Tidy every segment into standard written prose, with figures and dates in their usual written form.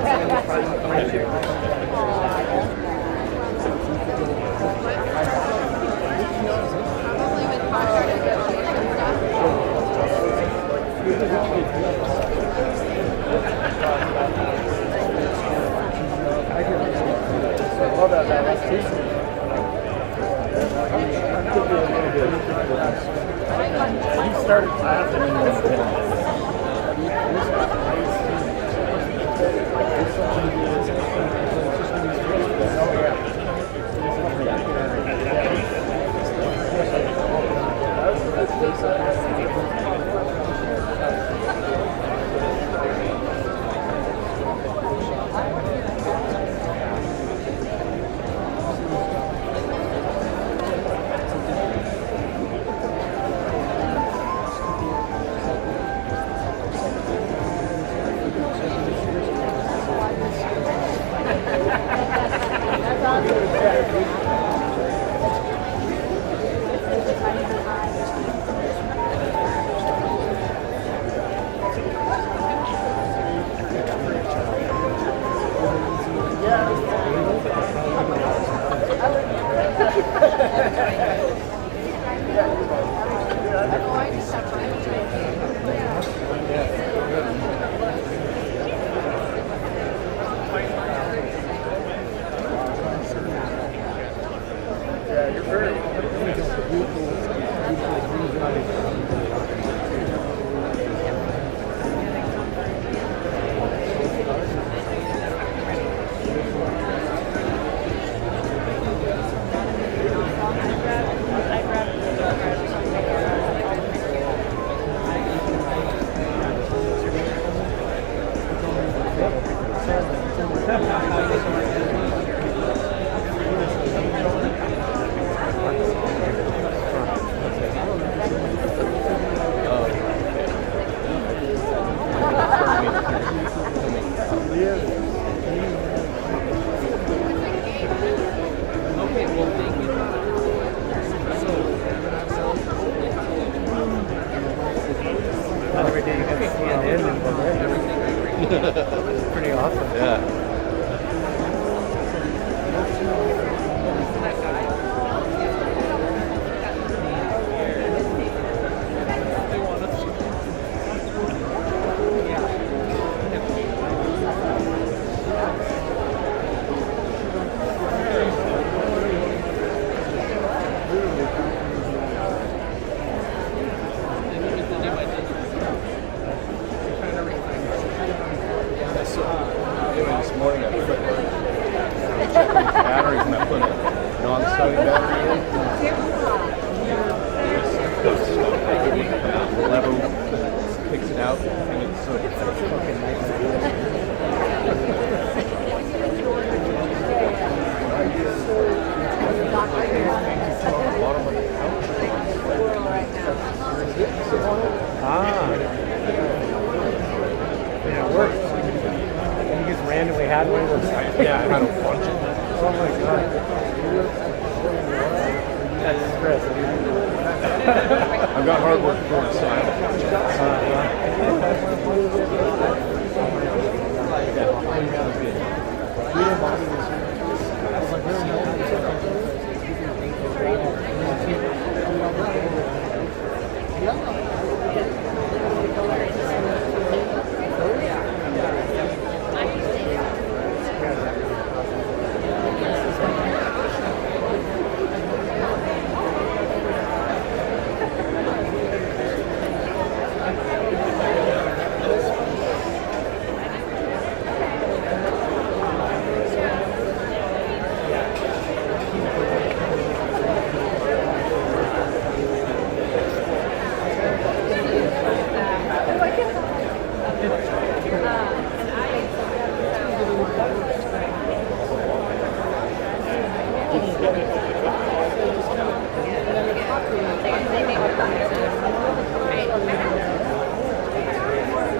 He started laughing. Pretty awesome. Yeah. This morning I put batteries and I put a non-study battery in. The lever picks it out and it's so fucking nice. Yeah, it works. And you just randomly had one of those. Yeah, I had a bunch of them. Oh my god. That's stress. I've got hard work for it, so I have a bunch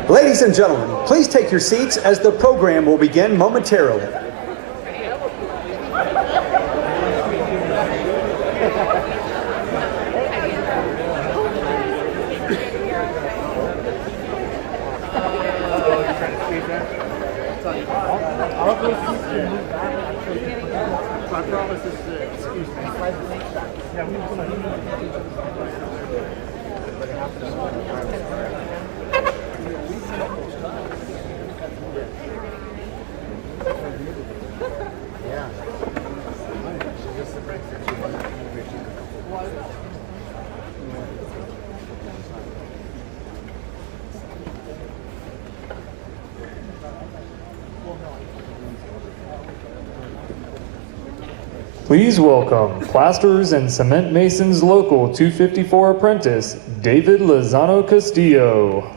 Ladies and gentlemen, please take your seats as the program will begin momentarily. Oh, you're trying to squeeze that? Please welcome Plasters and Cement Masons Local 254 apprentice, David Lozano Castillo.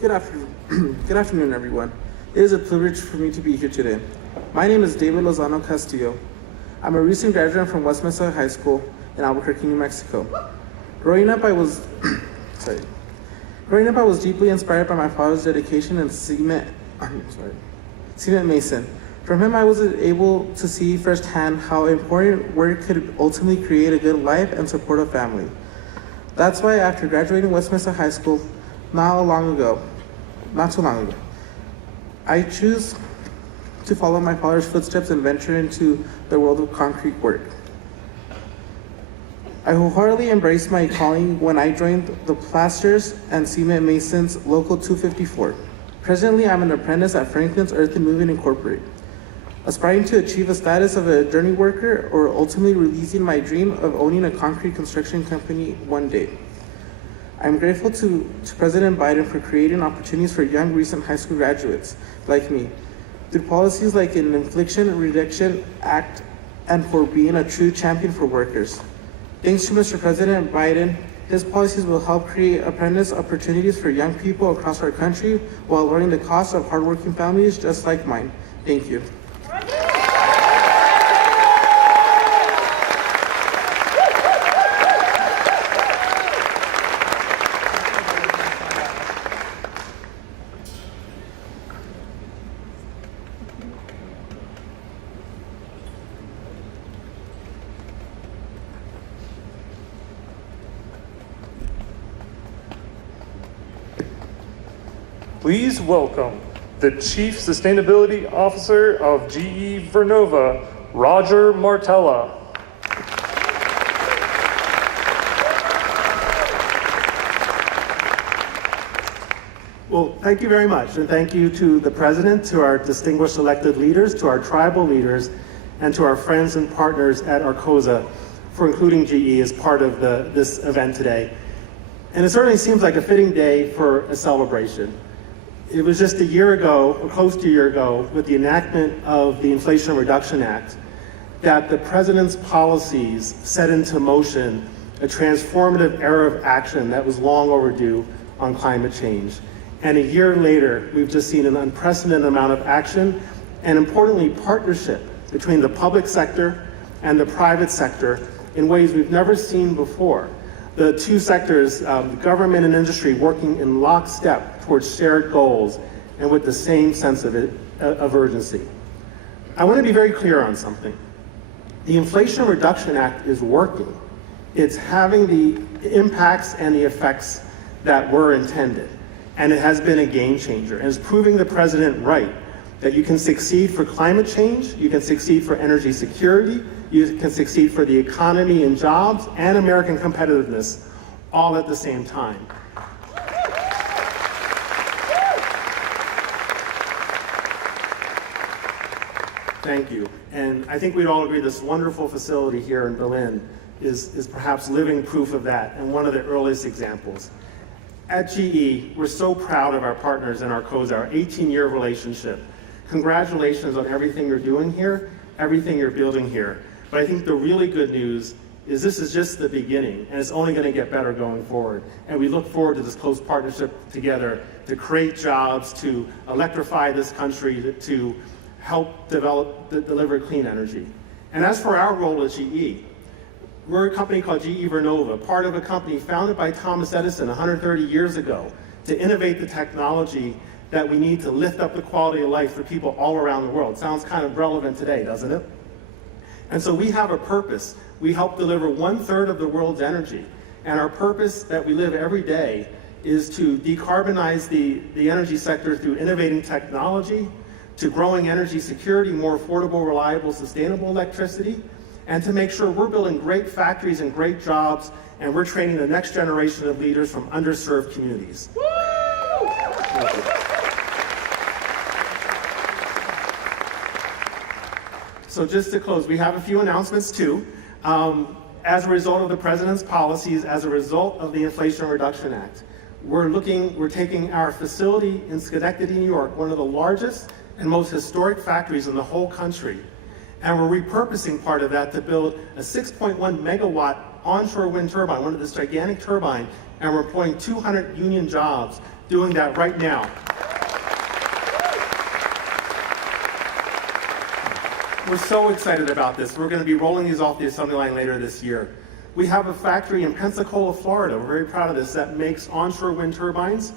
Good afternoon, everyone. It is a privilege for me to be here today. My name is David Lozano Castillo. I'm a recent graduate from Westminster High School in Albuquerque, New Mexico. Growing up, I was deeply inspired by my father's dedication and cement mason. From him, I was able to see firsthand how important work could ultimately create a good life and support a family. That's why after graduating Westminster High School, not too long ago, I choose to follow my father's footsteps and venture into the world of concrete work. I wholeheartedly embraced my calling when I joined the Plasters and Cement Masons Local 254. Presently, I'm an apprentice at Franklin's Earth and Moving Incorporated, aspiring to achieve the status of a journey worker or ultimately releasing my dream of owning a concrete construction company one day. I'm grateful to President Biden for creating opportunities for young recent high school graduates like me through policies like an Inflation Reduction Act and for being a true champion for workers. Thanks to Mr. President Biden, his policies will help create apprentice opportunities for young people across our country while lowering the cost of hardworking families just like mine. Thank you. Please welcome the Chief Sustainability Officer of GE Vernova, Roger Martella. Well, thank you very much, and thank you to the President, to our distinguished elected leaders, to our tribal leaders, and to our friends and partners at Arcosa for including GE as part of this event today. And it certainly seems like a fitting day for a celebration. It was just a year ago, or close to a year ago, with the enactment of the Inflation Reduction Act, that the President's policies set into motion a transformative era of action that was long overdue on climate change. And a year later, we've just seen an unprecedented amount of action and, importantly, partnership between the public sector and the private sector in ways we've never seen before. The two sectors, government and industry, working in lockstep towards shared goals and with the same sense of urgency. I want to be very clear on something. The Inflation Reduction Act is working. It's having the impacts and the effects that were intended. And it has been a game changer. And it's proving the President right, that you can succeed for climate change, you can succeed for energy security, you can succeed for the economy and jobs and American competitiveness all at the same time. Thank you. And I think we'd all agree this wonderful facility here in Berlin is perhaps living proof of that and one of the earliest examples. At GE, we're so proud of our partners in Arcosa, our 18-year relationship. Congratulations on everything you're doing here, everything you're building here. But I think the really good news is this is just the beginning, and it's only going to get better going forward. And we look forward to this close partnership together to create jobs, to electrify this country, to help deliver clean energy. And as for our role at GE, we're a company called GE Vernova, part of a company founded by Thomas Edison 130 years ago to innovate the technology that we need to lift up the quality of life for people all around the world. Sounds kind of relevant today, doesn't it? And so we have a purpose. We help deliver 1/3 of the world's energy. And our purpose that we live every day is to decarbonize the energy sector through innovating technology, to growing energy security, more affordable, reliable, sustainable electricity, and to make sure we're building great factories and great jobs, and we're training the next generation of leaders from underserved communities. Thank you. So just to close, we have a few announcements too. As a result of the President's policies, as a result of the Inflation Reduction Act, we're taking our facility in Schenectady, New York, one of the largest and most historic factories in the whole country, and we're repurposing part of that to build a 6.1 megawatt onshore wind turbine, one of this gigantic turbine, and we're employing 200 union jobs doing that right now. We're so excited about this. We're going to be rolling these off the assembly line later this year. We have a factory in Pensacola, Florida. We're very proud of this, that makes onshore wind turbines.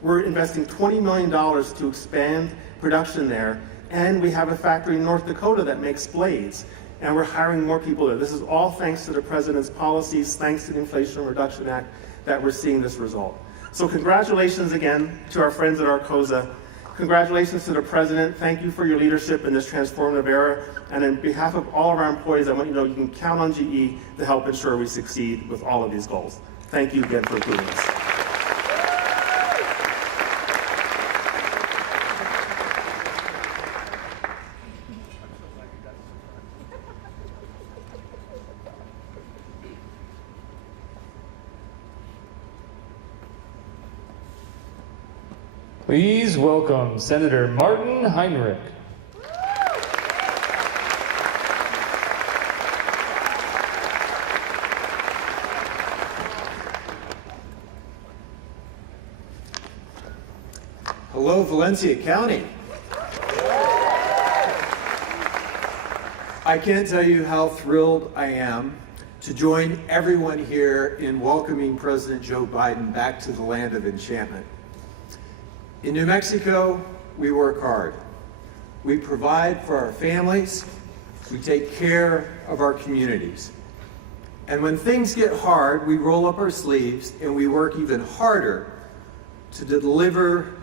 We're investing $20 million to expand production there. And we have a factory in North Dakota that makes blades. And we're hiring more people there. This is all thanks to the President's policies, thanks to the Inflation Reduction Act, that we're seeing this result. So congratulations again to our friends at Arcosa. Congratulations to the President. Thank you for your leadership in this transformative era. And on behalf of all of our employees, I want you to know you can count on GE to help ensure we succeed with all of these goals. Thank you again for approving this. Please welcome Senator Martin Heinrich. Hello, Valencia County. I can't tell you how thrilled I am to join everyone here in welcoming President Joe Biden back to the land of enchantment. In New Mexico, we work hard. We provide for our families. We take care of our communities. And when things get hard, we roll up our sleeves and we work even harder to deliver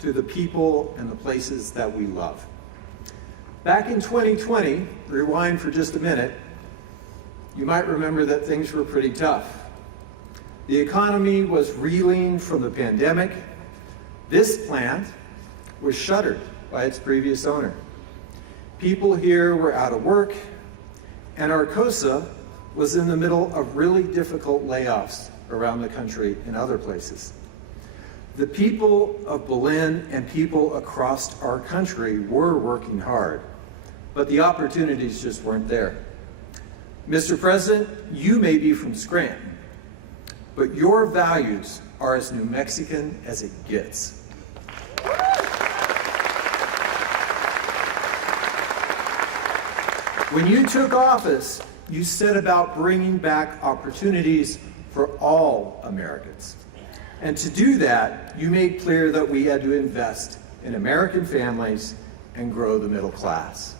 to the people and the places that we love. Back in 2020, rewind for just a minute, you might remember that things were pretty tough. The economy was reeling from the pandemic. This plant was shuttered by its previous owner. People here were out of work, and Arcosa was in the middle of really difficult layoffs around the country and other places. The people of Belen and people across our country were working hard, but the opportunities just weren't there. Mr. President, you may be from Scranton, but your values are as New Mexican as it gets. When you took office, you set about bringing back opportunities for all Americans. And to do that, you made clear that we had to invest in American families and grow the middle class.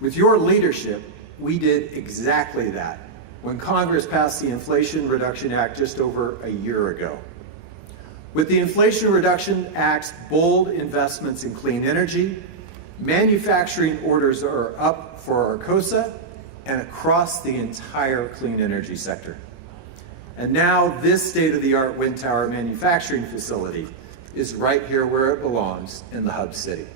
With your leadership, we did exactly that when Congress passed the Inflation Reduction Act just over a year ago. With the Inflation Reduction Act's bold investments in clean energy, manufacturing orders are up for Arcosa and across the entire clean energy sector. And now this state-of-the-art wind tower manufacturing facility is right here where it belongs in the hub city.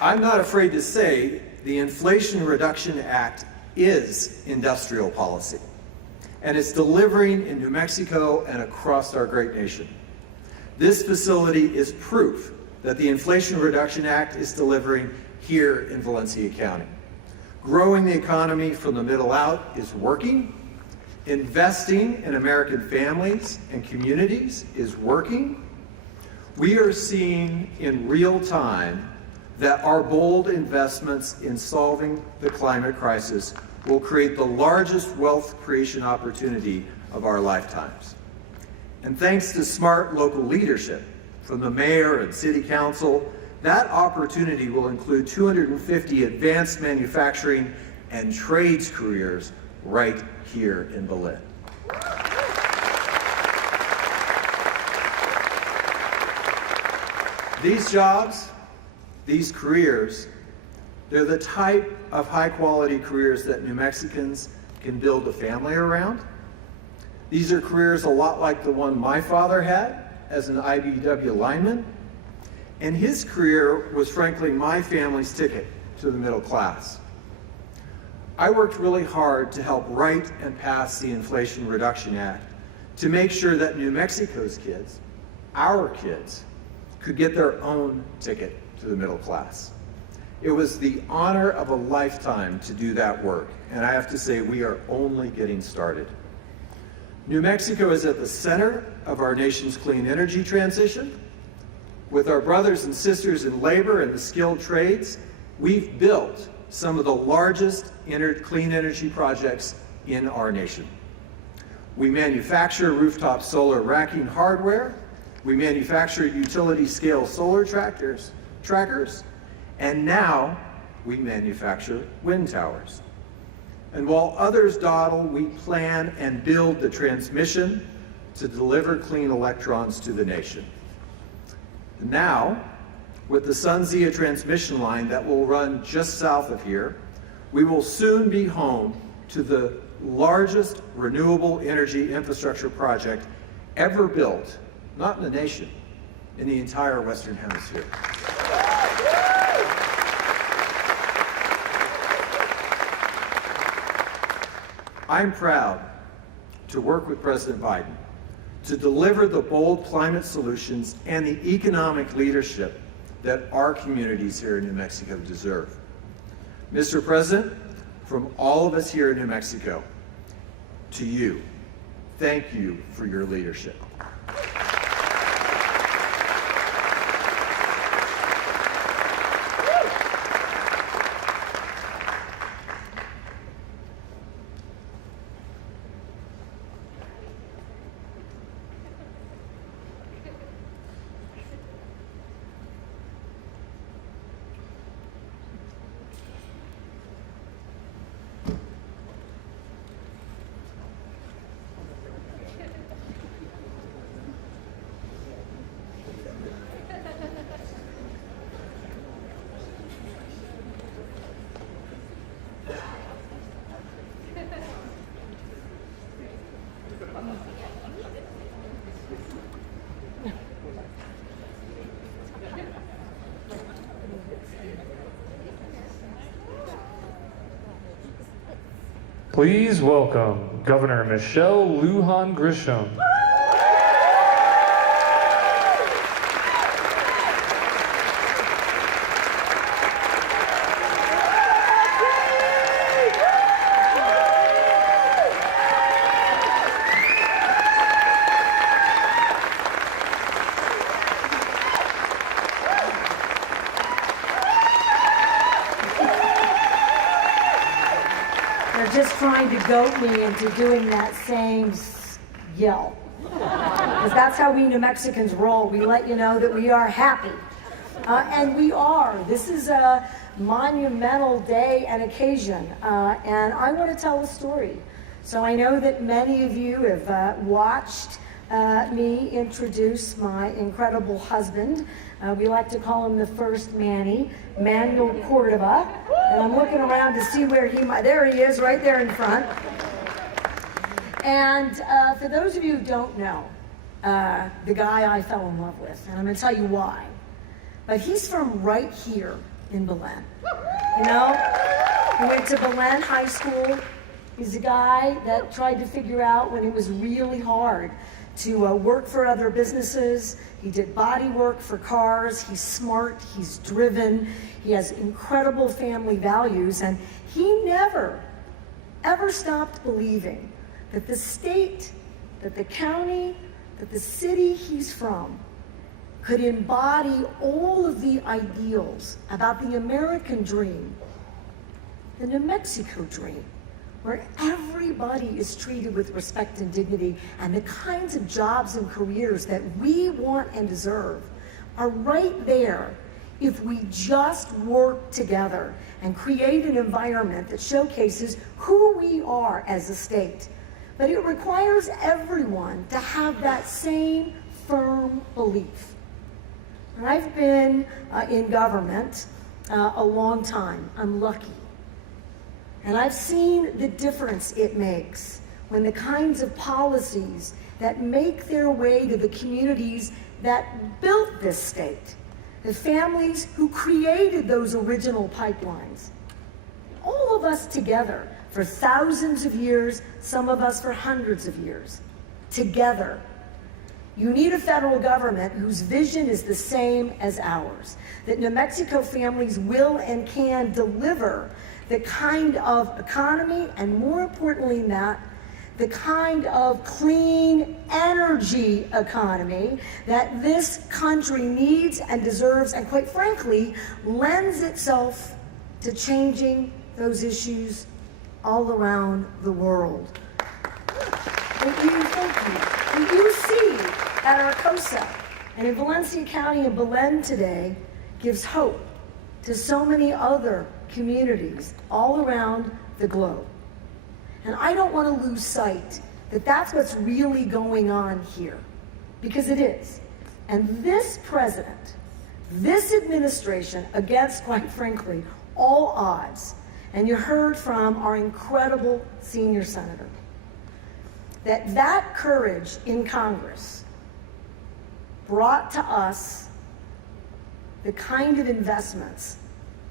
I'm not afraid to say the Inflation Reduction Act is industrial policy, and it's delivering in New Mexico and across our great nation. This facility is proof that the Inflation Reduction Act is delivering here in Valencia County. Growing the economy from the middle out is working. Investing in American families and communities is working. We are seeing in real time that our bold investments in solving the climate crisis will create the largest wealth creation opportunity of our lifetimes. And thanks to smart local leadership from the mayor and city council, that opportunity will include 250 advanced manufacturing and trades careers right here in Belen. These jobs, these careers, they're the type of high-quality careers that New Mexicans can build a family around. These are careers a lot like the one my father had as an IBEW lineman, and his career was frankly my family's ticket to the middle class. I worked really hard to help write and pass the Inflation Reduction Act to make sure that New Mexico's kids, our kids, could get their own ticket to the middle class. It was the honor of a lifetime to do that work, and I have to say we are only getting started. New Mexico is at the center of our nation's clean energy transition. With our brothers and sisters in labor and the skilled trades, we've built some of the largest clean energy projects in our nation. We manufacture rooftop solar racking hardware, we manufacture utility-scale solar trackers, and now we manufacture wind towers. And while others dawdle, we plan and build the transmission to deliver clean electrons to the nation. And now, with the SunZia transmission line that will run just south of here, we will soon be home to the largest renewable energy infrastructure project ever built, not in the nation, in the entire Western Hemisphere. I'm proud to work with President Biden to deliver the bold climate solutions and the economic leadership that our communities here in New Mexico deserve. Mr. President, from all of us here in New Mexico, to you, thank you for your leadership. Please welcome Governor Michelle Lujan Grisham. They're just trying to goat me into doing that same yell. Because that's how we New Mexicans roll. We let you know that we are happy. And we are. This is a monumental day and occasion. And I want to tell a story. So I know that many of you have watched me introduce my incredible husband. We like to call him the first Manny, Manuel Cordova. And I'm looking around to see where he might, there he is, right there in front. And for those of you who don't know, the guy I fell in love with, and I'm gonna tell you why. But he's from right here in Belen. You know, he went to Belen High School. He's a guy that tried to figure out when it was really hard to work for other businesses. He did body work for cars. He's smart, he's driven, he has incredible family values, and he never, ever stopped believing that the state, that the county, that the city he's from could embody all of the ideals about the American dream, the New Mexico dream, where everybody is treated with respect and dignity, and the kinds of jobs and careers that we want and deserve are right there if we just work together and create an environment that showcases who we are as a state. But it requires everyone to have that same firm belief. And I've been in government a long time. I'm lucky. And I've seen the difference it makes when the kinds of policies that make their way to the communities that built this state, the families who created those original pipelines, all of us together for thousands of years, some of us for hundreds of years, together. You need a federal government whose vision is the same as ours, that New Mexico families will and can deliver the kind of economy, and more importantly than that, the kind of clean energy economy that this country needs and deserves, and quite frankly, lends itself to changing those issues all around the world. What you see at Arcosa and in Valencia County and Belen today gives hope to so many other communities all around the globe. And I don't want to lose sight that that's what's really going on here, because it is. And this president, this administration, against, quite frankly, all odds, and you heard from our incredible senior senator, that courage in Congress brought to us the kind of investments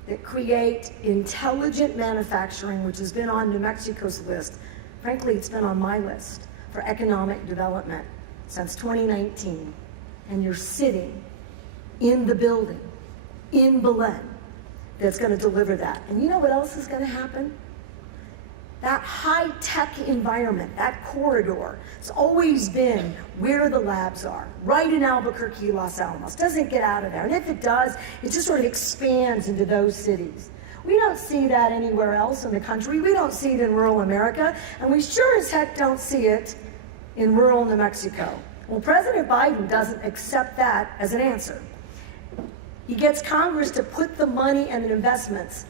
that create intelligent manufacturing, which has been on New Mexico's list. Frankly, it's been on my list for economic development since 2019. And you're sitting in the building in Belen that's going to deliver that. And you know what else is going to happen? That high-tech environment, that corridor, it's always been where the labs are, right in Albuquerque, Los Alamos. Doesn't get out of there. And if it does, it just sort of expands into those cities. We don't see that anywhere else in the country. We don't see it in rural America. And we sure as heck don't see it in rural New Mexico. Well, President Biden doesn't accept that as an answer. He gets Congress to put the money and the investments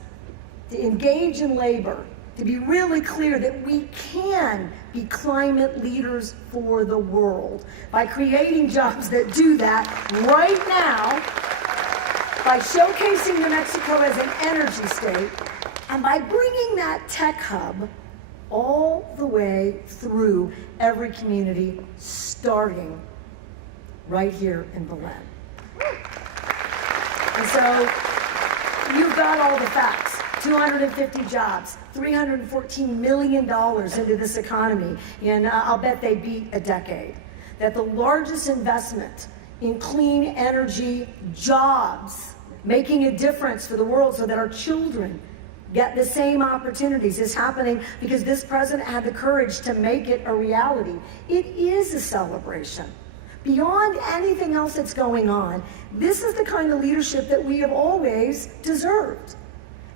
to engage in labor, to be really clear that we can be climate leaders for the world by creating jobs that do that right now, by showcasing New Mexico as an energy state, and by bringing that tech hub all the way through every community, starting right here in Belen. And so you've got all the facts. 250 jobs, $314 million into this economy, and I'll bet they beat a decade. That the largest investment in clean energy jobs, making a difference for the world so that our children get the same opportunities, is happening because this president had the courage to make it a reality. It is a celebration. Beyond anything else that's going on, this is the kind of leadership that we have always deserved.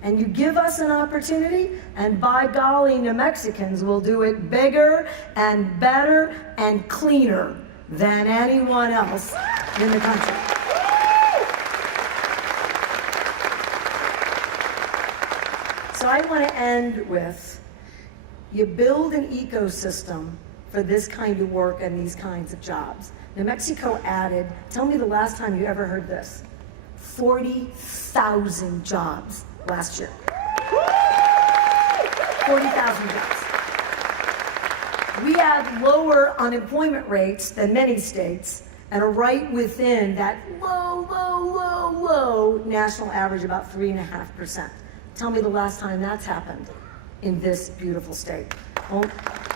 And you give us an opportunity, and by golly, New Mexicans will do it bigger and better and cleaner than anyone else in the country. So I want to end with, you build an ecosystem for this kind of work and these kinds of jobs. New Mexico added, tell me the last time you ever heard this, 40,000 jobs last year. 40,000 jobs. We have lower unemployment rates than many states and are right within that low national average, about 3.5%. Tell me the last time that's happened in this beautiful state. Oh,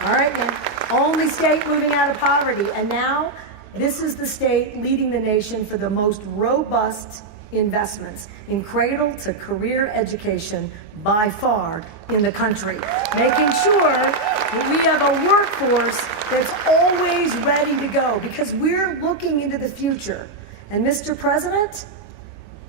all right, then. Only state moving out of poverty. And now, this is the state leading the nation for the most robust investments in cradle to career education by far in the country, making sure that we have a workforce that's always ready to go, because we're looking into the future. And Mr. President,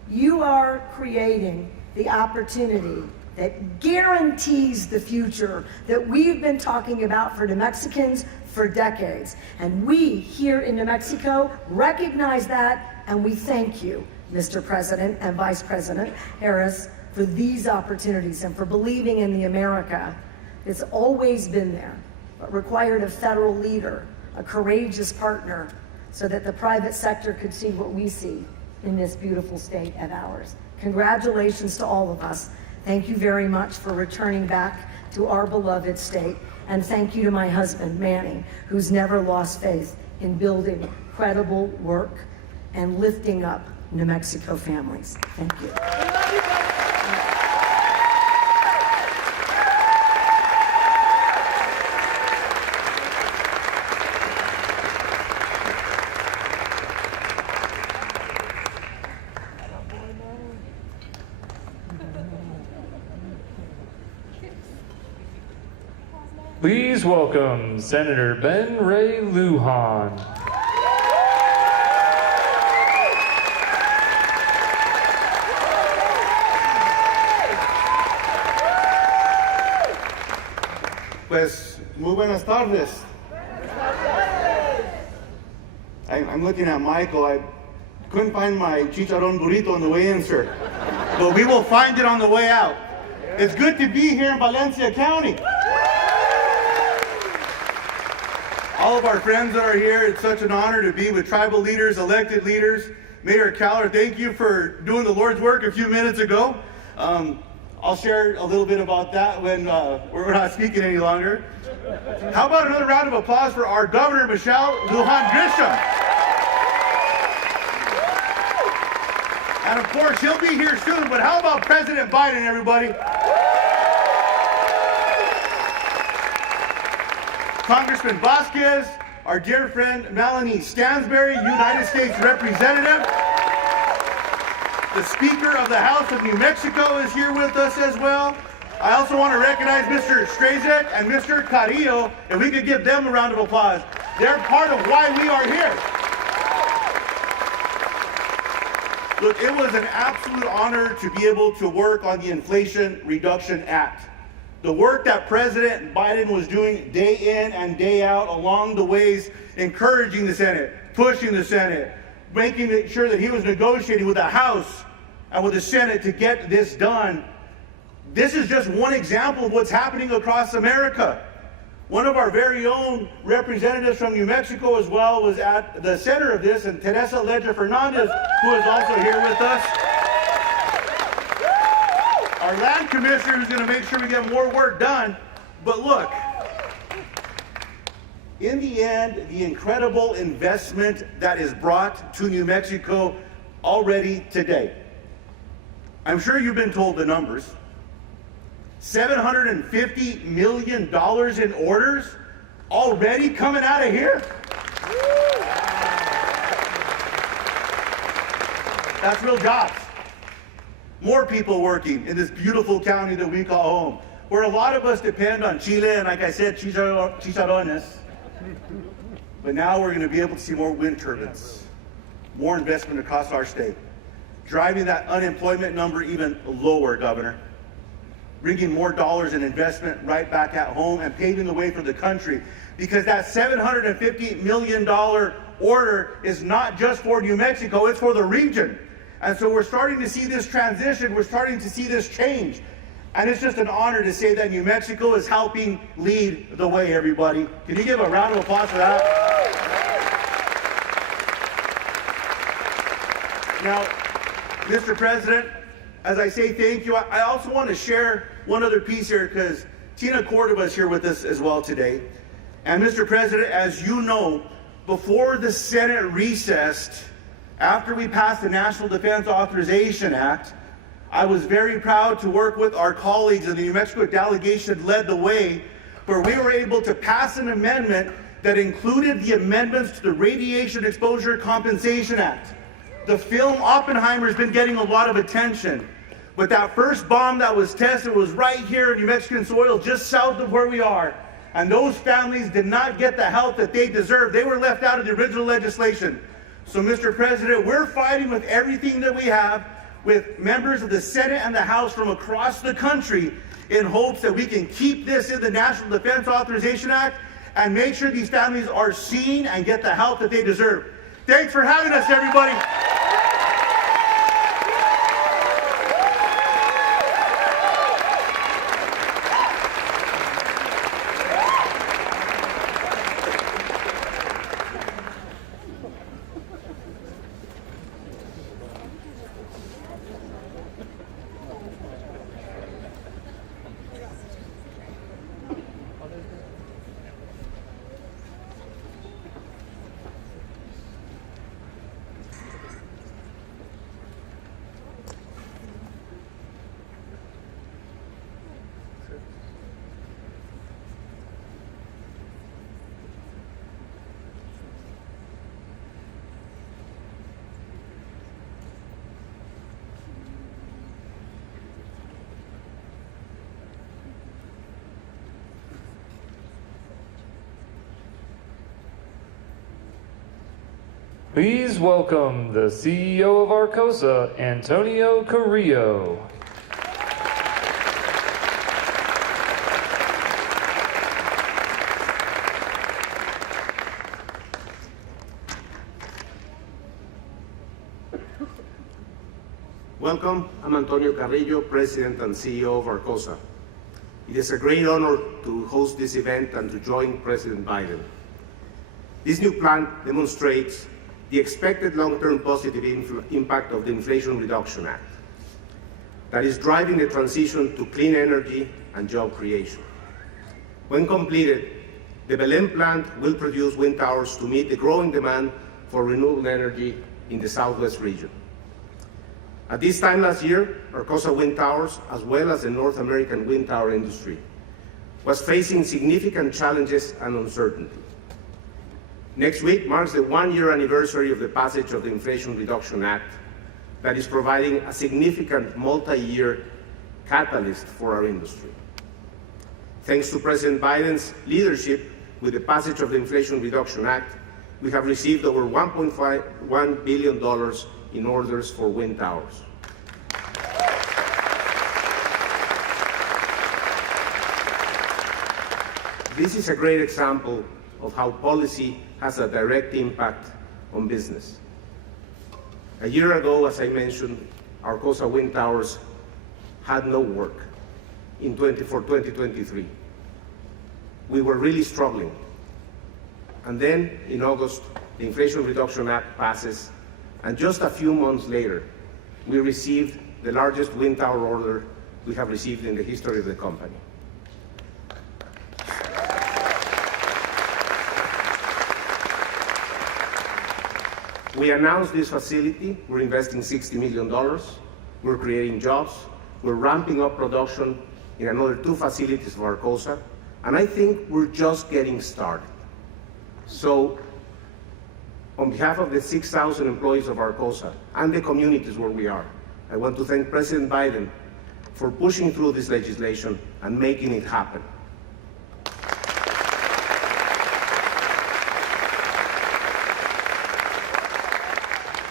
you are creating the opportunity that guarantees the future that we've been talking about for New Mexicans for decades. And we here in New Mexico recognize that, and we thank you, Mr. President and Vice President Harris, for these opportunities and for believing in the America that's always been there, but required a federal leader, a courageous partner, so that the private sector could see what we see in this beautiful state of ours. Congratulations to all of us. Thank you very much for returning back to our beloved state. And thank you to my husband, Manny, who's never lost faith in building credible work and lifting up New Mexico families. Thank you. Please welcome Senator Ben Ray Lujan. Pues, muy buenas tardes. I'm looking at Michael. I couldn't find my chicharron burrito on the way in, sir. But we will find it on the way out. It's good to be here in Valencia County. All of our friends that are here, it's such an honor to be with tribal leaders, elected leaders. Mayor Caller, thank you for doing the Lord's work a few minutes ago. I'll share a little bit about that when we're not speaking any longer. How about another round of applause for our Governor, Michelle Lujan Grisham? And of course, he'll be here soon, but how about President Biden, everybody? Congressman Vasquez, our dear friend Melanie Stansberry, United States Representative. The Speaker of the House of New Mexico is here with us as well. I also want to recognize Mr. Strazek and Mr. Carrillo, if we could give them a round of applause. They're part of why we are here. Look, it was an absolute honor to be able to work on the Inflation Reduction Act. The work that President Biden was doing day in and day out along the ways, encouraging the Senate, pushing the Senate, making sure that he was negotiating with the House and with the Senate to get this done. This is just one example of what's happening across America. One of our very own representatives from New Mexico as well was at the center of this, and Teresa Ledger Fernandez, who is also here with us. Our land commissioner who's going to make sure we get more work done. But look, in the end, the incredible investment that is brought to New Mexico already today. I'm sure you've been told the numbers. $750 million in orders already coming out of here. That's real jobs. More people working in this beautiful county that we call home, where a lot of us depend on Chile and, like I said, chicharrones. But now we're going to be able to see more wind turbines, more investment across our state, driving that unemployment number even lower, Governor, bringing more dollars in investment right back at home and paving the way for the country, because that $750 million order is not just for New Mexico, it's for the region. And so we're starting to see this transition, we're starting to see this change. And it's just an honor to say that New Mexico is helping lead the way, everybody. Can you give a round of applause for that? Now, Mr. President, as I say thank you, I also want to share one other piece here, because Tina Cordova is here with us as well today. And Mr. President, as you know, before the Senate recessed, after we passed the National Defense Authorization Act, I was very proud to work with our colleagues in the New Mexico delegation led the way, where we were able to pass an amendment that included the amendments to the Radiation Exposure Compensation Act. The film Oppenheimer has been getting a lot of attention, but that first bomb that was tested was right here in New Mexican soil, just south of where we are. And those families did not get the help that they deserved. They were left out of the original legislation. So, Mr. President, we're fighting with everything that we have. with members of the Senate and the House from across the country in hopes that we can keep this in the National Defense Authorization Act and make sure these families are seen and get the help that they deserve. Thanks for having us, everybody. Please welcome the CEO of Arcosa, Antonio Carrillo. Welcome, I'm Antonio Carrillo, President and CEO of Arcosa. It is a great honor to host this event and to join President Biden. This new plan demonstrates the expected long-term positive impact of the Inflation Reduction Act that is driving the transition to clean energy and job creation. When completed, the Belén plant will produce wind towers to meet the growing demand for renewable energy in the Southwest region. At this time last year, Arcosa Wind Towers, as well as the North American wind tower industry, was facing significant challenges and uncertainty. Next week marks the one-year anniversary of the passage of the Inflation Reduction Act that is providing a significant multi-year catalyst for our industry. Thanks to President Biden's leadership with the passage of the Inflation Reduction Act, we have received over $1.1 billion in orders for wind towers. This is a great example of how policy has a direct impact on business. A year ago, as I mentioned, Arcosa Wind Towers had no work for 2023. We were really struggling. And then in August, the Inflation Reduction Act passes, and just a few months later, we received the largest wind tower order we have received in the history of the company. We announced this facility. We're investing $60 million. We're creating jobs. We're ramping up production in another 2 facilities of Arcosa. And I think we're just getting started. So on behalf of the 6,000 employees of Arcosa and the communities where we are, I want to thank President Biden for pushing through this legislation and making it happen.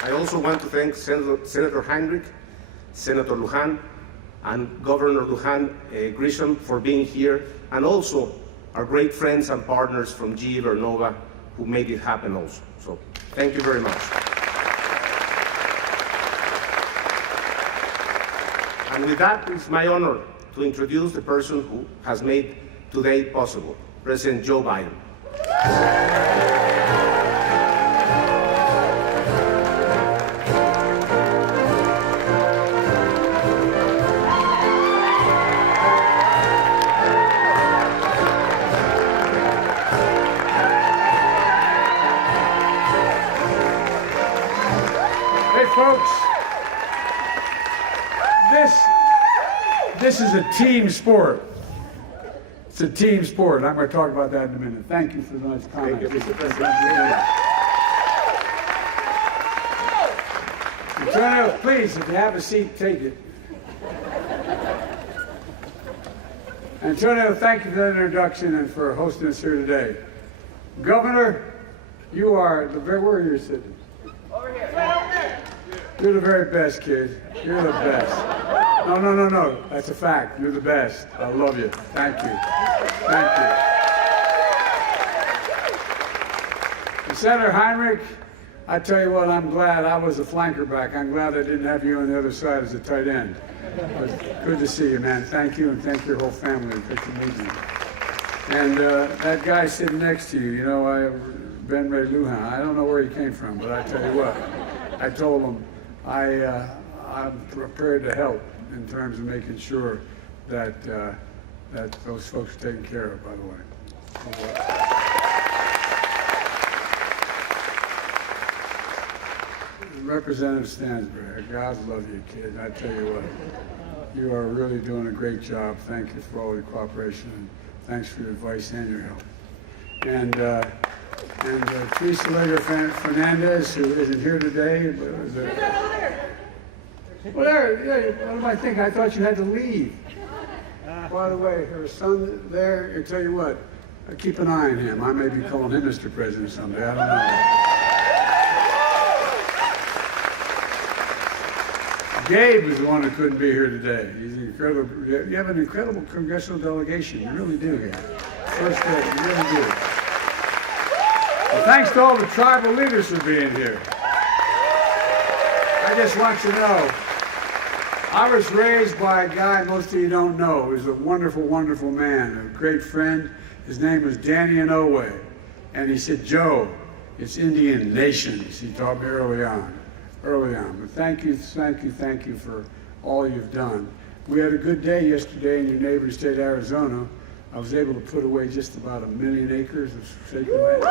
I also want to thank Senator Heinrich, Senator Lujan, and Governor Lujan Grisham for being here, and also our great friends and partners from GE Vernova who made it happen also. So thank you very much. And with that, it's my honor to introduce the person who has made today possible, President Joe Biden. Folks, this is a team sport. It's a team sport, and I'm going to talk about that in a minute. Thank you for the nice comment. Thank you, Mr. President. Antonio, please, if you have a seat, take it. Antonio, thank you for that introduction and for hosting us here today. Governor, you are the very, where are you sitting? Over here. You're the very best, kid. You're the best. No. That's a fact. You're the best. I love you. Thank you. Thank you. And Senator Heinrich, I tell you what, I'm glad I was a flanker back. I'm glad I didn't have you on the other side as a tight end. Good to see you, man. Thank you, and thank your whole family. Good to meet you. And that guy sitting next to you, you know, Ben Ray Lujan, I don't know where he came from, but I tell you what, I told him I'm prepared to help in terms of making sure that that those folks are taken care of, by the way. Representative Stansbury, God love you, kid. I tell you what, you are really doing a great job. Thank you for all your cooperation, and thanks for your advice and your help. And Teresa Lager Fernandez, who isn't here today, but well, what am I thinking? I thought you had to leave. By the way, her son there, I tell you what, keep an eye on him. I may be calling him Mr. President someday. I don't know. Gabe is the one who couldn't be here today. He's incredible. You have an incredible congressional delegation. You really do, Gabe. First day, you really do. Well, thanks to all the tribal leaders for being here. I just want you to know, I was raised by a guy most of you don't know. He was a wonderful, wonderful man, a great friend. His name was Danny Inouye. And he said, Joe, it's Indian nations. He taught me early on. But thank you for all you've done. We had a good day yesterday in your neighboring state, Arizona. I was able to put away just about 1 million acres of sacred land.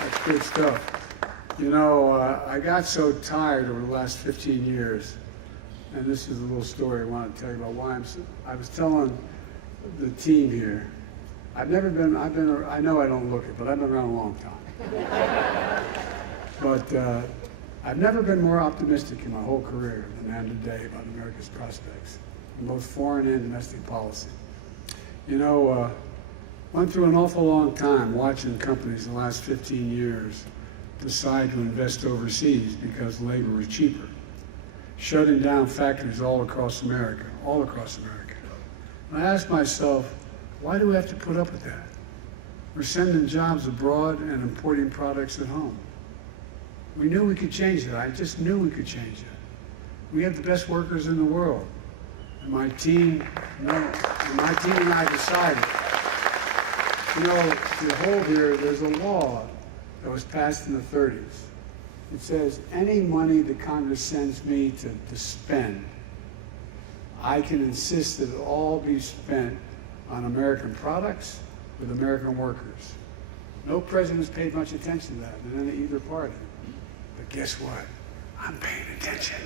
That's good stuff. You know, I got so tired over the last 15 years, and this is a little story I want to tell you about why I was telling the team here, I know I don't look it, but I've been around a long time. But I've never been more optimistic in my whole career than I am today about America's prospects, in both foreign and domestic policy. You know, went through an awful long time watching companies in the last 15 years decide to invest overseas because labor was cheaper, shutting down factories all across America. And I asked myself, why do we have to put up with that? We're sending jobs abroad and importing products at home. We knew we could change that. I just knew we could change that. We have the best workers in the world. And my team and I decided, you know, to hold here, there's a law that was passed in the 30s. It says any money that Congress sends me to spend, I can insist that it all be spent on American products with American workers. No president's paid much attention to that in either party. But guess what? I'm paying attention.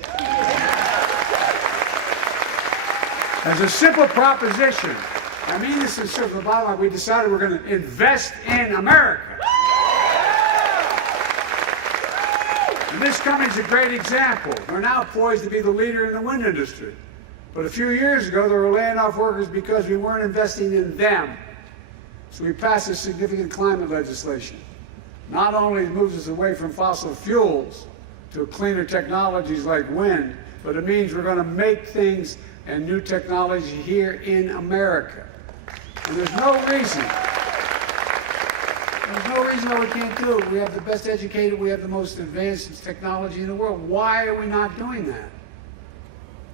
As a simple proposition, I mean this is sort of the bottom line, we decided we're going to invest in America. And this company's a great example. We're now poised to be the leader in the wind industry. But a few years ago, they were laying off workers because we weren't investing in them. So we passed a significant climate legislation. Not only moves us away from fossil fuels to cleaner technologies like wind, but it means we're going to make things and new technology here in America. And there's no reason that we can't do it. We have the best educated, we have the most advanced technology in the world. Why are we not doing that?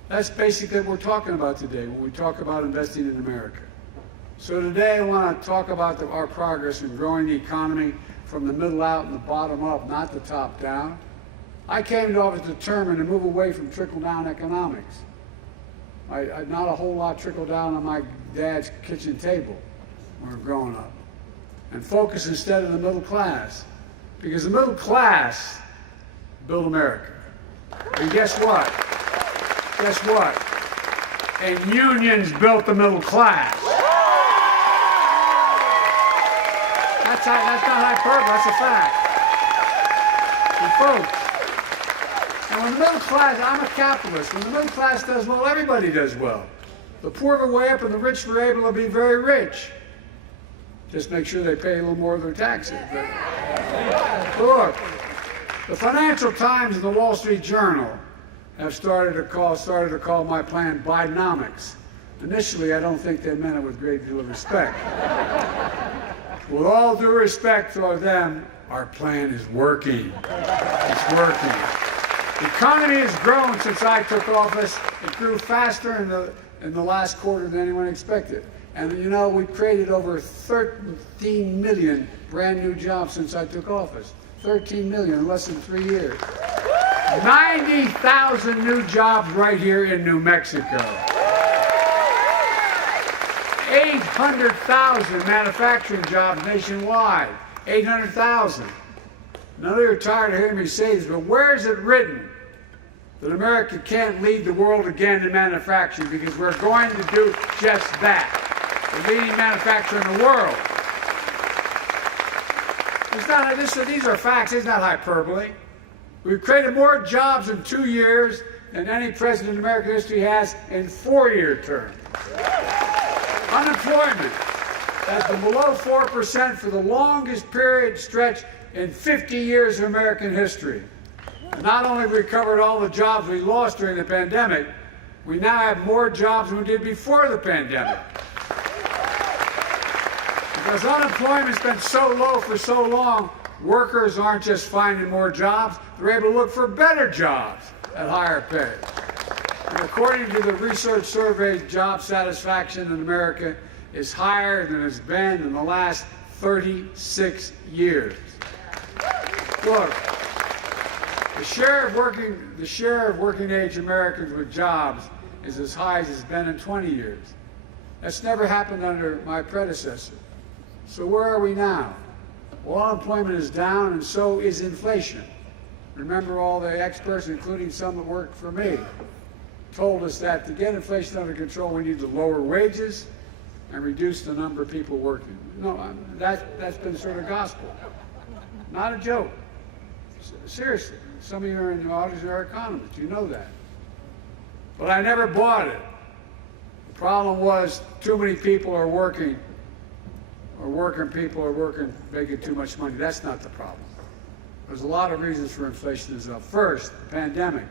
That's basically what we're talking about today when we talk about investing in America. So today I want to talk about our progress in growing the economy from the middle out and the bottom up, not the top down. I came to office determined to move away from trickle-down economics. Not a whole lot trickled down on my dad's kitchen table when we were growing up. And focus instead on the middle class. Because the middle class built America. And guess what? And unions built the middle class. That's not hyperbole, that's a fact. And folks, and when the middle class, I'm a capitalist, when the middle class does well, everybody does well. The poor go way up and the rich were able to be very rich. Just make sure they pay a little more of their taxes. But Look, the Financial Times and the Wall Street Journal have started to call my plan Bidenomics. Initially, I don't think they meant it with a great deal of respect. With all due respect for them, our plan is working. It's working. The economy has grown since I took office. It grew faster in the last quarter than anyone expected. And you know, we created over 13 million brand new jobs since I took office. 13 million in less than 3 years. 90,000 new jobs right here in New Mexico. 800,000 manufacturing jobs nationwide. 800,000. None of you are tired of hearing me say this, but where is it written that America can't lead the world again in manufacturing? Because we're going to do just that. The leading manufacturer in the world. These are facts, it's not hyperbole. We've created more jobs in 2 years than any president in American history has in 4-year terms. Unemployment has been below 4% for the longest period stretch in 50 years of American history. Not only have we recovered all the jobs we lost during the pandemic, we now have more jobs than we did before the pandemic. Because unemployment's been so low for so long, workers aren't just finding more jobs, they're able to look for better jobs at higher pay. And according to the research survey, job satisfaction in America is higher than it's been in the last 36 years. Look, the share of working age Americans with jobs is as high as it's been in 20 years. That's never happened under my predecessor. So where are we now? Well, unemployment is down, and so is inflation. Remember, all the experts, including some that worked for me, told us that to get inflation under control, we need to lower wages and reduce the number of people working. No, that's been sort of gospel. Not a joke. Seriously, some of you are in the audience are economists. You know that. But I never bought it. The problem was too many people are working, making too much money. That's not the problem. There's a lot of reasons for inflation is up. First, the pandemic.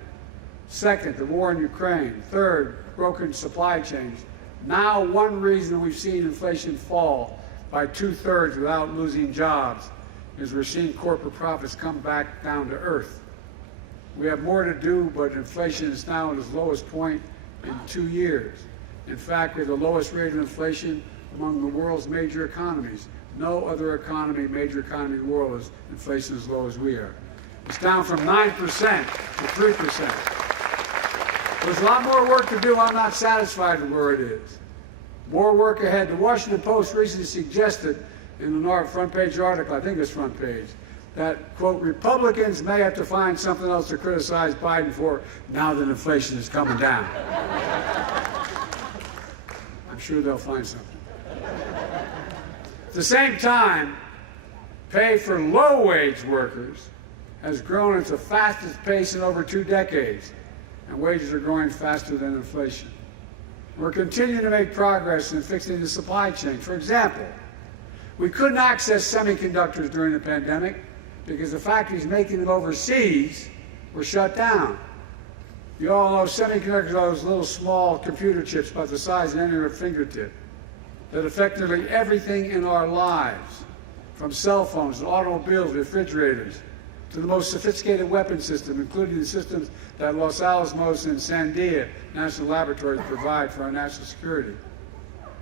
Second, the war in Ukraine. Third, broken supply chains. Now, one reason we've seen inflation fall by 2/3 without losing jobs is we're seeing corporate profits come back down to earth. We have more to do, but inflation is now at its lowest point in 2 years. In fact, we have the lowest rate of inflation among the world's major economies. No other major economy in the world is inflation as low as we are. It's down from 9% to 3%. There's a lot more work to do. I'm not satisfied with where it is. More work ahead. The Washington Post recently suggested in the front page article, I think it's front page, that, quote, Republicans may have to find something else to criticize Biden for now that inflation is coming down. I'm sure they'll find something. At the same time, pay for low-wage workers has grown at the fastest pace in over 2 decades, and wages are growing faster than inflation. We're continuing to make progress in fixing the supply chain. For example, we couldn't access semiconductors during the pandemic because the factories making them overseas were shut down. You all know semiconductors are those little small computer chips about the size of any of your fingertip that affect nearly everything in our lives, from cell phones, automobiles, refrigerators, to the most sophisticated weapon system, including the systems that Los Alamos and Sandia National Laboratories provide for our national security.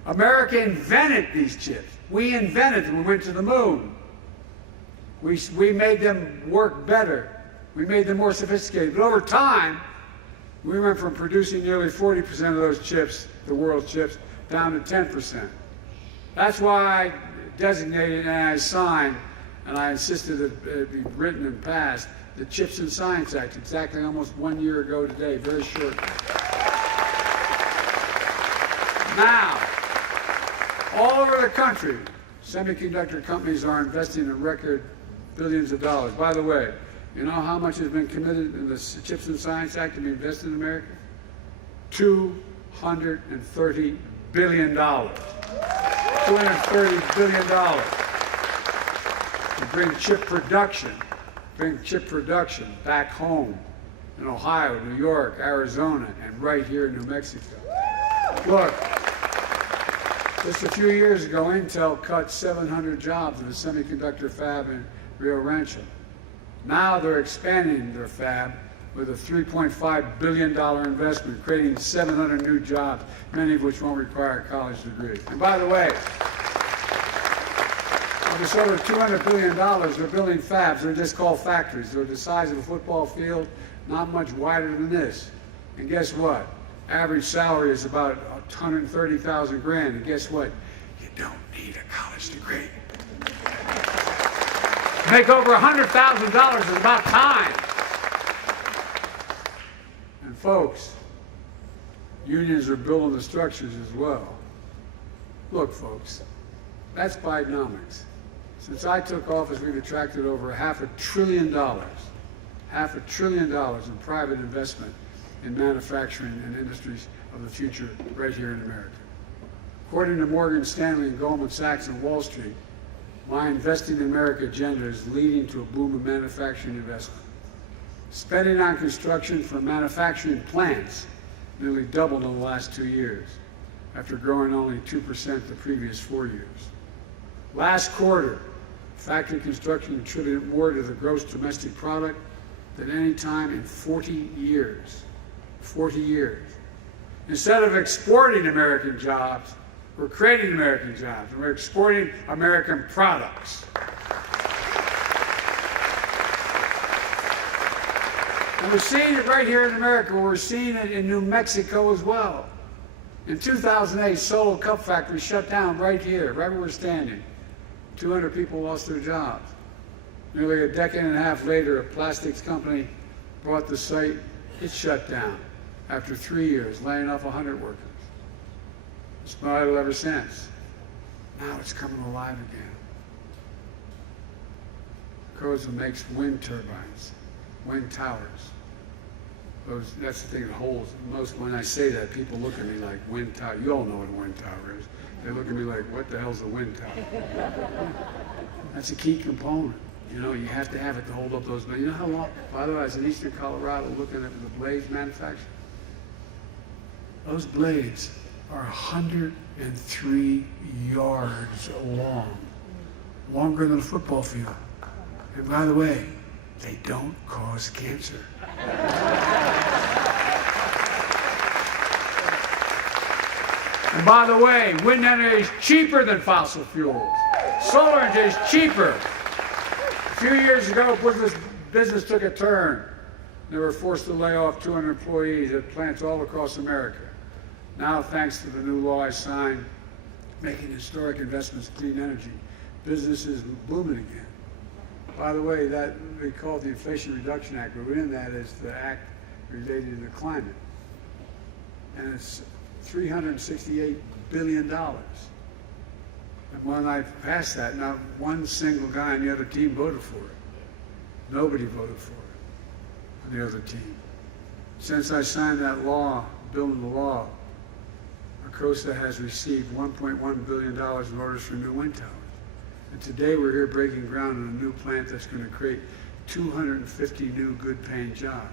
America invented these chips. We invented them. We went to the moon. We made them work better. We made them more sophisticated. But over time, we went from producing nearly 40% of those chips, the world's chips, down to 10%. That's why I designated and I signed, and I insisted that it be written and passed, the Chips and Science Act, exactly almost 1 year ago today, very short. Now, all over the country, semiconductor companies are investing in record billions of dollars. By the way, you know how much has been committed in the Chips and Science Act to be invested in America? $230 billion. $230 billion. bring chip production back home in Ohio, New York, Arizona, and right here in New Mexico. Look, just a few years ago, Intel cut 700 jobs in a semiconductor fab in Rio Rancho. Now they're expanding their fab with a $3.5 billion investment, creating 700 new jobs, many of which won't require a college degree. And by the way, of this over $200 billion, they're building fabs. They're just called factories. They're the size of a football field, not much wider than this. And guess what? Average salary is about 130,000 grand. And guess what? You don't need a college degree. Make over $100,000 is about time. And folks, unions are building the structures as well. Look, folks, that's Bidenomics. Since I took office, we've attracted over $500 billion in private investment in manufacturing and industries of the future right here in America. According to Morgan Stanley and Goldman Sachs and Wall Street, my Investing in America agenda is leading to a boom of manufacturing investment. Spending on construction for manufacturing plants nearly doubled in the last 2 years, after growing only 2% the previous 4 years. Last quarter, factory construction contributed more to the gross domestic product than any time in 40 years. 40 years. Instead of exporting American jobs, we're creating American jobs, and we're exporting American products. And we're seeing it right here in America. We're seeing it in New Mexico as well. In 2008, Solo Cup Factory shut down right here, right where we're standing. 200 people lost their jobs. Nearly a decade and a half later, a plastics company bought the site. It shut down after 3 years, laying off 100 workers. It's been idle ever since. Now it's coming alive again. Arcosa makes wind turbines, wind towers. That's the thing that holds. When I say that, people look at me like, wind tower. You all know what a wind tower is. They look at me like, what the hell's a wind tower? That's a key component. You know, you have to have it to hold up those blades. You know how long, by the way, I was in eastern Colorado looking at the blades manufactured. Those blades are 103 yards long, longer than a football field. And by the way, they don't cause cancer. And by the way, wind energy is cheaper than fossil fuels. Solar energy is cheaper. A few years ago, business took a turn. They were forced to lay off 200 employees at plants all across America. Now, thanks to the new law I signed, making historic investments in clean energy, business is booming again. By the way, that they call it the Inflation Reduction Act, but within that is the act related to climate. And it's $368 billion. And when I passed that, not one single guy on the other team voted for it. Nobody voted for it on the other team. Since I signed that law, building the law, Arcosa has received $1.1 billion in orders for new wind towers. And today we're here breaking ground on a new plant that's going to create 250 new good-paying jobs.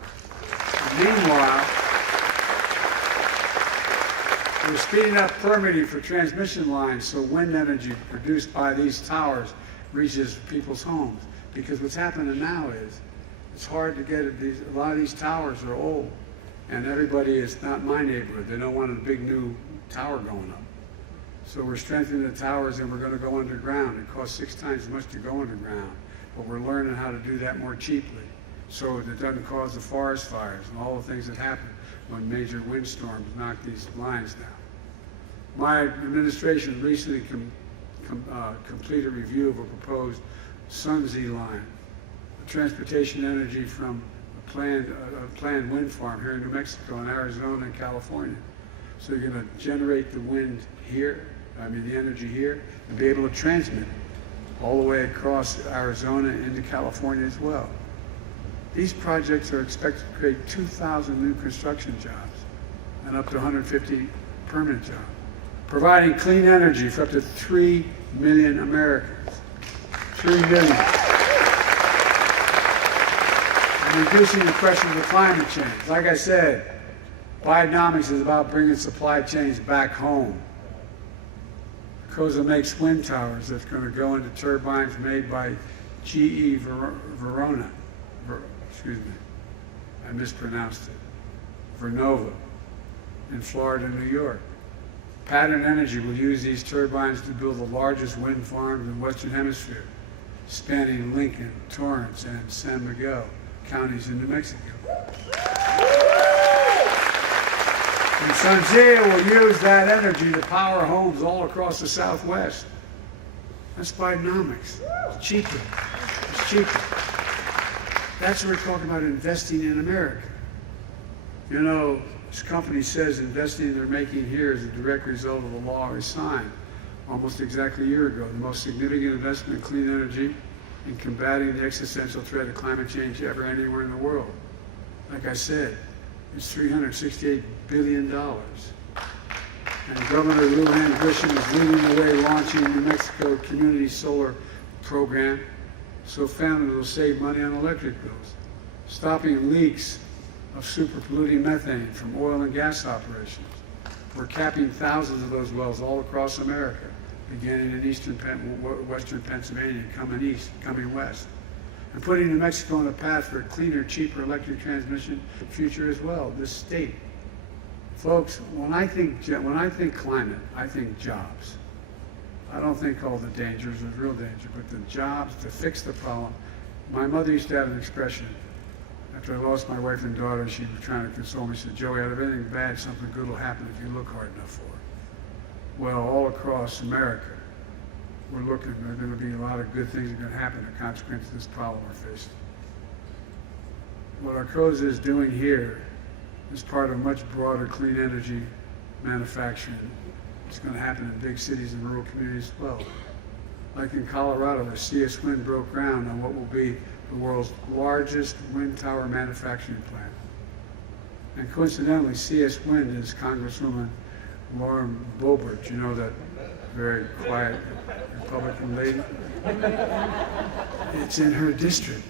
And meanwhile, we're speeding up permitting for transmission lines so wind energy produced by these towers reaches people's homes. Because what's happening now is it's hard to get a lot of these towers are old, and everybody is not my neighborhood. They don't want a big new tower going up. So we're strengthening the towers, and we're going to go underground. It costs 6 times as much to go underground, but we're learning how to do that more cheaply, so it doesn't cause the forest fires and all the things that happen when major windstorms knock these lines down. My administration recently completed a review of a proposed Sunzee line, transportation energy from a planned wind farm here in New Mexico and Arizona and California. So you're going to generate the wind here, the energy here, and be able to transmit it all the way across Arizona into California as well. These projects are expected to create 2,000 new construction jobs and up to 150 permanent jobs, providing clean energy for up to 3 million Americans. 3 million. And reducing the pressures of climate change. Like I said, Bidenomics is about bringing supply chains back home. Arcosa makes wind towers that's going to go into turbines made by GE Verona. Excuse me, I mispronounced it. Vernova in Florida, New York. Pattern Energy will use these turbines to build the largest wind farms in the Western Hemisphere, spanning Lincoln, Torrance, and San Miguel counties in New Mexico. And SunZia will use that energy to power homes all across the Southwest. That's Bidenomics. It's cheaper. It's cheaper. That's what we're talking about, investing in America. You know, this company says investing they're making here is a direct result of the law we signed almost exactly a year ago. The most significant investment in clean energy and combating the existential threat of climate change ever anywhere in the world. Like I said, it's $368 billion. And Governor Lou Ann Grisham is leading the way, launching New Mexico Community Solar Program so families will save money on electric bills, stopping leaks of super polluting methane from oil and gas operations. We're capping thousands of those wells all across America, beginning in western Pennsylvania, coming west, and putting New Mexico on the path for a cleaner, cheaper electric transmission future as well, this state. Folks, when I think climate, I think jobs. I don't think all the dangers, there's real danger, but the jobs to fix the problem. My mother used to have an expression. After I lost my wife and daughter, she was trying to console me. She said, Joey, out of anything bad, something good will happen if you look hard enough for it. Well, all across America, we're looking, there are going to be a lot of good things that are going to happen as a consequence of this problem we're facing. What Arcosa is doing here is part of much broader clean energy manufacturing. It's going to happen in big cities and rural communities as well. Like in Colorado, where CS Wind broke ground on what will be the world's largest wind tower manufacturing plant. And coincidentally, CS Wind is Congresswoman Lauren Boebert, you know, that very quiet Republican lady. It's in her district,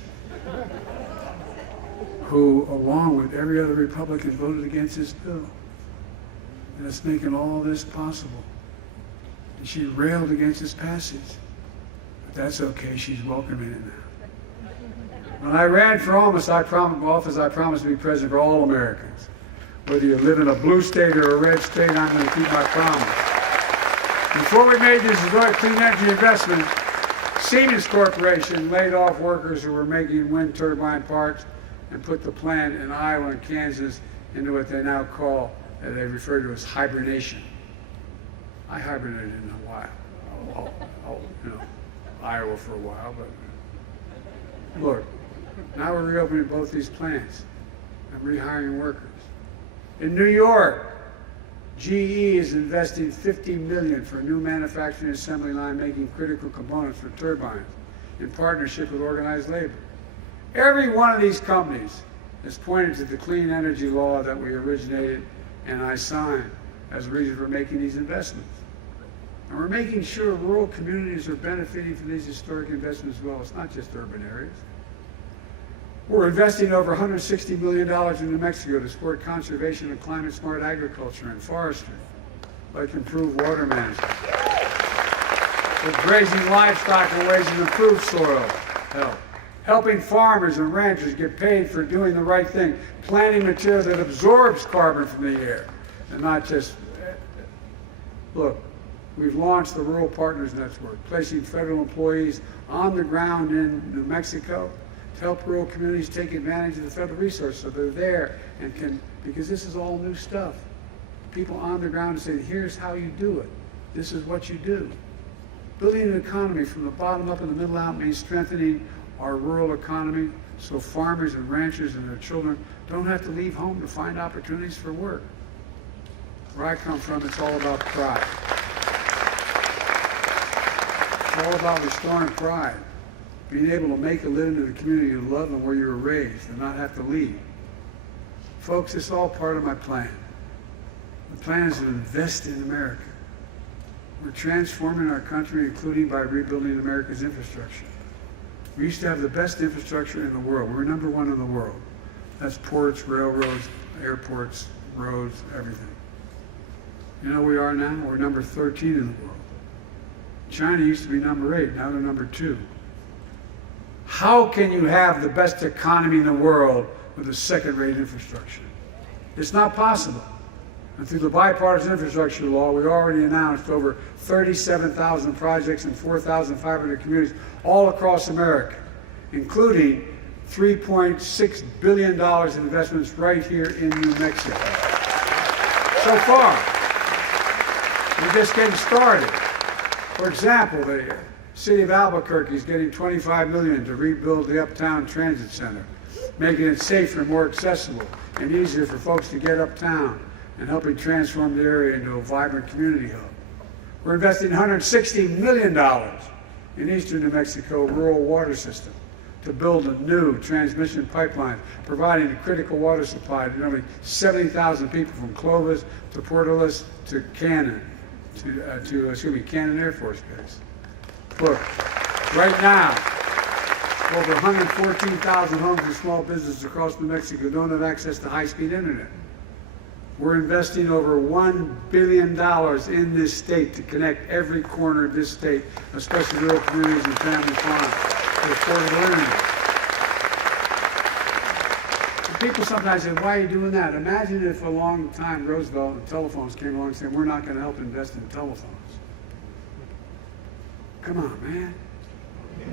who, along with every other Republican, voted against this bill. And it's making all this possible. And she railed against its passage. But that's okay, she's welcoming it now. When I ran for office, I promised to be president for all Americans. Whether you live in a blue state or a red state, I'm going to keep my promise. Before we made this historic clean energy investment, Siemens Corporation laid off workers who were making wind turbine parts and put the plant in Iowa and Kansas into what they now call, they refer to as hibernation. I hibernated in a while, Iowa for a while, but look, now we're reopening both these plants and rehiring workers. In New York, GE is investing $50 million for a new manufacturing assembly line making critical components for turbines in partnership with organized labor. Every one of these companies is pointed to the clean energy law that we originated and I signed as a reason for making these investments. And we're making sure rural communities are benefiting from these historic investments as well. It's not just urban areas. We're investing over $160 million in New Mexico to support conservation of climate-smart agriculture and forestry, like improved water management. We're grazing livestock in ways that improve soil health, helping farmers and ranchers get paid for doing the right thing, planting material that absorbs carbon from the air, and not just, look, we've launched the Rural Partners Network, placing federal employees on the ground in New Mexico to help rural communities take advantage of the federal resources so they're there and can, because this is all new stuff. People on the ground saying, here's how you do it. This is what you do. Building an economy from the bottom up and the middle out means strengthening our rural economy so farmers and ranchers and their children don't have to leave home to find opportunities for work. Where I come from, it's all about pride. It's all about restoring pride. Being able to make a living in the community you love and where you were raised and not have to leave. Folks, it's all part of my plan. The plan is to invest in America. We're transforming our country, including by rebuilding America's infrastructure. We used to have the best infrastructure in the world. We were number one in the world. That's ports, railroads, airports, roads, everything. You know where we are now? We're number 13 in the world. China used to be number 8, now they're number 2. How can you have the best economy in the world with a second-rate infrastructure? It's not possible. And through the bipartisan infrastructure law, we already announced over 37,000 projects in 4,500 communities all across America, including $3.6 billion in investments right here in New Mexico. So far, we're just getting started. For example, the city of Albuquerque is getting $25 million to rebuild the Uptown Transit Center, making it safer and more accessible and easier for folks to get uptown and helping transform the area into a vibrant community hub. We're investing $160 million in eastern New Mexico rural water system to build a new transmission pipeline, providing a critical water supply to nearly 70,000 people from Clovis to Portales to Cannon, Cannon Air Force Base. Look, right now, over 114,000 homes and small businesses across New Mexico don't have access to high-speed internet. We're investing over $1 billion in this state to connect every corner of this state, especially rural communities and family farms, to affordable internet. And people sometimes say, why are you doing that? Imagine if a long time Roosevelt and telephones came along and said, we're not going to help invest in telephones. Come on, man. I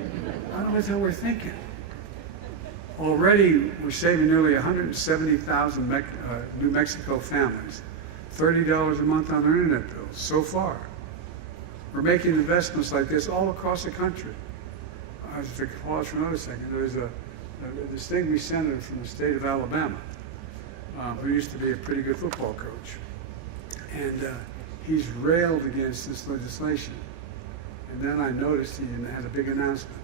don't know what the hell we're thinking. Already, we're saving nearly 170,000 New Mexico families $30 a month on their internet bills so far. We're making investments like this all across the country. I was to pause for another second. There's a distinguished senator from the state of Alabama who used to be a pretty good football coach. And he's railed against this legislation. And then I noticed he had a big announcement.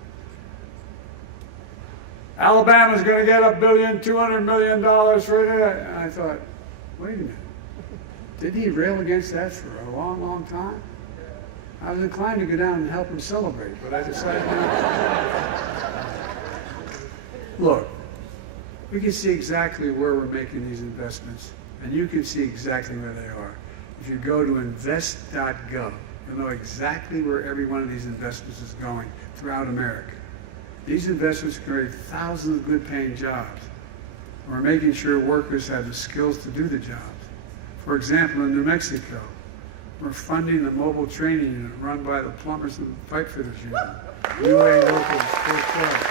Alabama's going to get $1.2 billion for it. And I thought, wait a minute. Didn't he rail against that for a long, long time? I was inclined to go down and help him celebrate, but I decided not. Look, we can see exactly where we're making these investments, and you can see exactly where they are. If you go to invest.gov, you'll know exactly where every one of these investments is going throughout America. These investments create thousands of good-paying jobs. We're making sure workers have the skills to do the jobs. For example, in New Mexico, we're funding the mobile training unit run by the Plumbers and Pipe Fitters Union, UA Local Sports Club.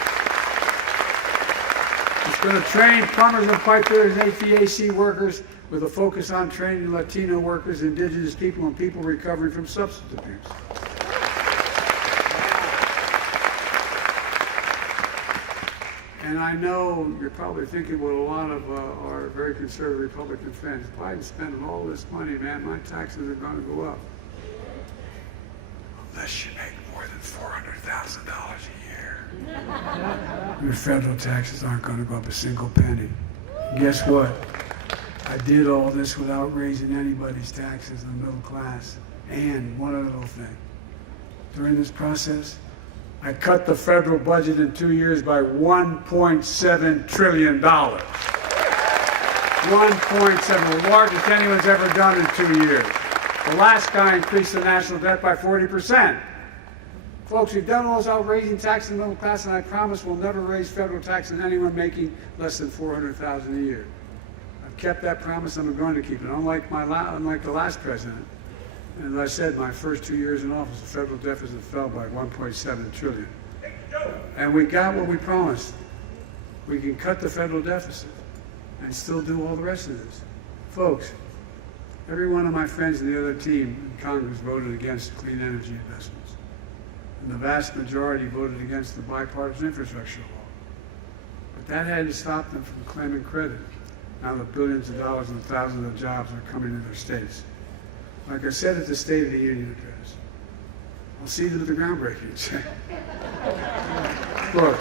It's going to train plumbers and pipe fitters and HVAC workers with a focus on training Latino workers, indigenous people, and people recovering from substance abuse. And I know you're probably thinking what a lot of our very conservative Republican friends, Biden's spending all this money, man, my taxes are going to go up. Unless you make more than $400,000 a year. Your federal taxes aren't going to go up a single penny. Guess what? I did all this without raising anybody's taxes in the middle class. And one other little thing. During this process, I cut the federal budget in 2 years by $1.7 trillion. 1.7, the largest anyone's ever done in 2 years. The last guy increased the national debt by 40%. Folks, we've done all those outrageous taxes in the middle class, and I promise we'll never raise federal tax on anyone making less than $400,000 a year. I've kept that promise, and I'm going to keep it. Unlike the last president, and as I said, my first 2 years in office, the federal deficit fell by $1.7 trillion. And we got what we promised. We can cut the federal deficit and still do all the rest of this. Folks, every one of my friends in the other team in Congress voted against clean energy investments. And the vast majority voted against the bipartisan infrastructure law. But that hadn't stopped them from claiming credit. Now the billions of dollars and thousands of jobs are coming to their states. Like I said at the State of the Union address, I'll see them at the groundbreaking. Look,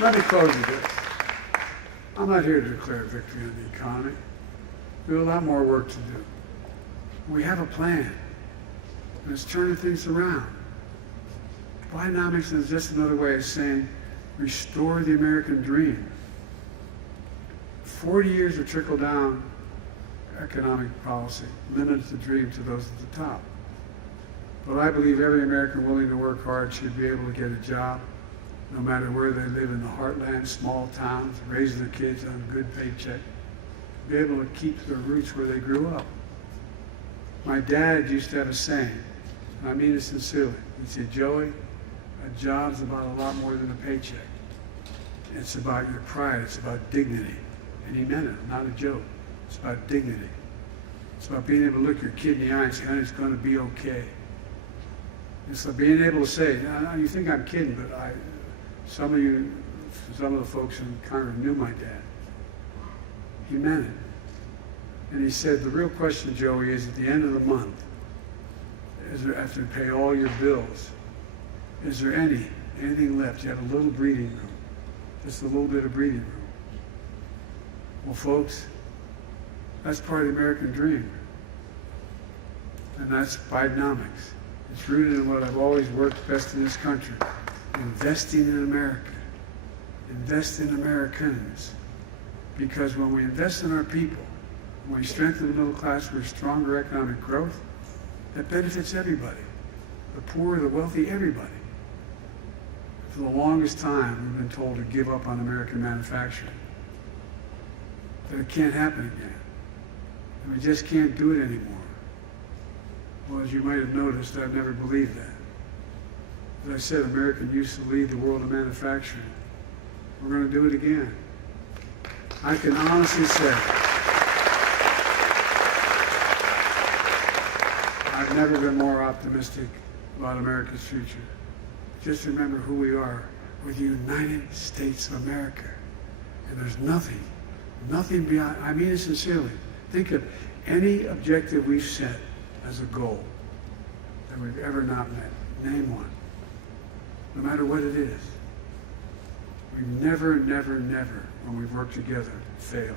let me close with this. I'm not here to declare victory on the economy. We have a lot more work to do. We have a plan, and it's turning things around. Bidenomics is just another way of saying restore the American dream. 40 years of trickle-down economic policy limited the dream to those at the top. But I believe every American willing to work hard should be able to get a job, no matter where they live in the heartland, small towns, raise their kids on a good paycheck, be able to keep their roots where they grew up. My dad used to have a saying, and I mean it sincerely. He'd say, Joey, a job's about a lot more than a paycheck. It's about your pride, it's about dignity. And he meant it, not a joke. It's about dignity. It's about being able to look your kid in the eye and say, honey, it's going to be okay. It's like being able to say, now, you think I'm kidding, but some of the folks in Congress knew my dad. He meant it. And he said, the real question, Joey, is at the end of the month, after you pay all your bills, is there anything left? You have a little breathing room, just a little bit of breathing room. Well, folks, that's part of the American dream. And that's Bidenomics. It's rooted in what I've always worked best in this country. Investing in America. Invest in Americans. Because when we invest in our people, when we strengthen the middle class with stronger economic growth, that benefits everybody. The poor, the wealthy, everybody. For the longest time, we've been told to give up on American manufacturing. That it can't happen again. And we just can't do it anymore. Well, as you might have noticed, I've never believed that. As I said, America used to lead the world in manufacturing. We're going to do it again. I can honestly say, I've never been more optimistic about America's future. Just remember who we are. We're the United States of America. And there's nothing beyond, I mean it sincerely. Think of any objective we've set as a goal that we've ever not met. Name one. No matter what it is. We've never, when we've worked together, failed.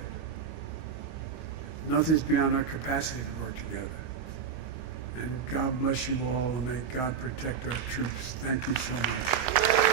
Nothing's beyond our capacity to work together. And God bless you all, and may God protect our troops. Thank you so much.